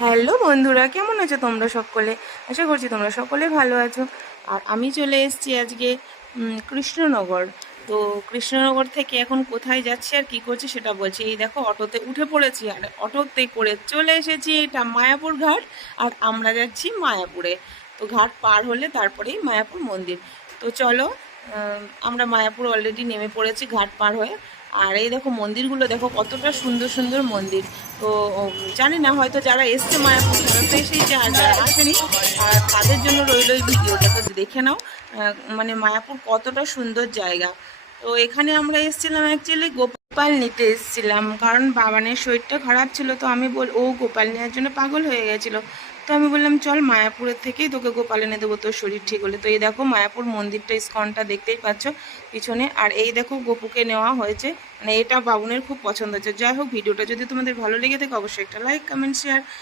Hello বন্ধুরা, কেমন আছো তোমরা সকলে? আশা করছি তোমরা সকলে ভালো আছো। আর আমি চলে এসেছি আজকে কৃষ্ণনগর। তো কৃষ্ণনগর থেকে এখন কোথায় যাচ্ছি আর কি করছি সেটা বলছি। এই দেখো, অটোতে উঠে পড়েছি আর অটোতেই করে চলে এসেছি। এটা মায়াপুর ঘাট আর আমরা যাচ্ছি মায়াপুরে। তো ঘাট পার হলে তারপরেই মায়াপুর মন্দির। তো চলো, আমরা মায়াপুর অলরেডি নেমে পড়েছি ঘাট পার হয়ে। আর এই দেখো মন্দিরগুলো, দেখো কতটা সুন্দর সুন্দর মন্দির। তো জানি না, হয়তো যারা এসছে মায়াপুর তারা তো এসেইছে, আর যারা আসেনি আর তাদের জন্য রইল এই ভিডিওটা। তো দেখে নাও মানে মায়াপুর কতটা সুন্দর জায়গা। তো এখানে আমরা এসেছিলাম অ্যাকচুয়ালি গোপাল নিতে এসেছিলাম, কারণ বাবানের শরীরটা খারাপ ছিল। তো ও গোপাল নেওয়ার জন্য পাগল হয়ে গেছিলো। তো আমি বললাম চল মায়াপুরের থেকেই তোকে গোপাল এনে দেবো তোর শরীর ঠিক হলে। তো এই দেখো মায়াপুর মন্দিরটা, ইস্কনটা দেখতেই পাচ্ছ পিছনে। আর এই দেখো গপুকে নেওয়া হয়েছে, মানে এটা বাবুনের খুব পছন্দ হয়েছে। যাই হোক, ভিডিওটা যদি তোমাদের ভালো লেগে থাকে অবশ্যই একটা লাইক, কমেন্ট, শেয়ার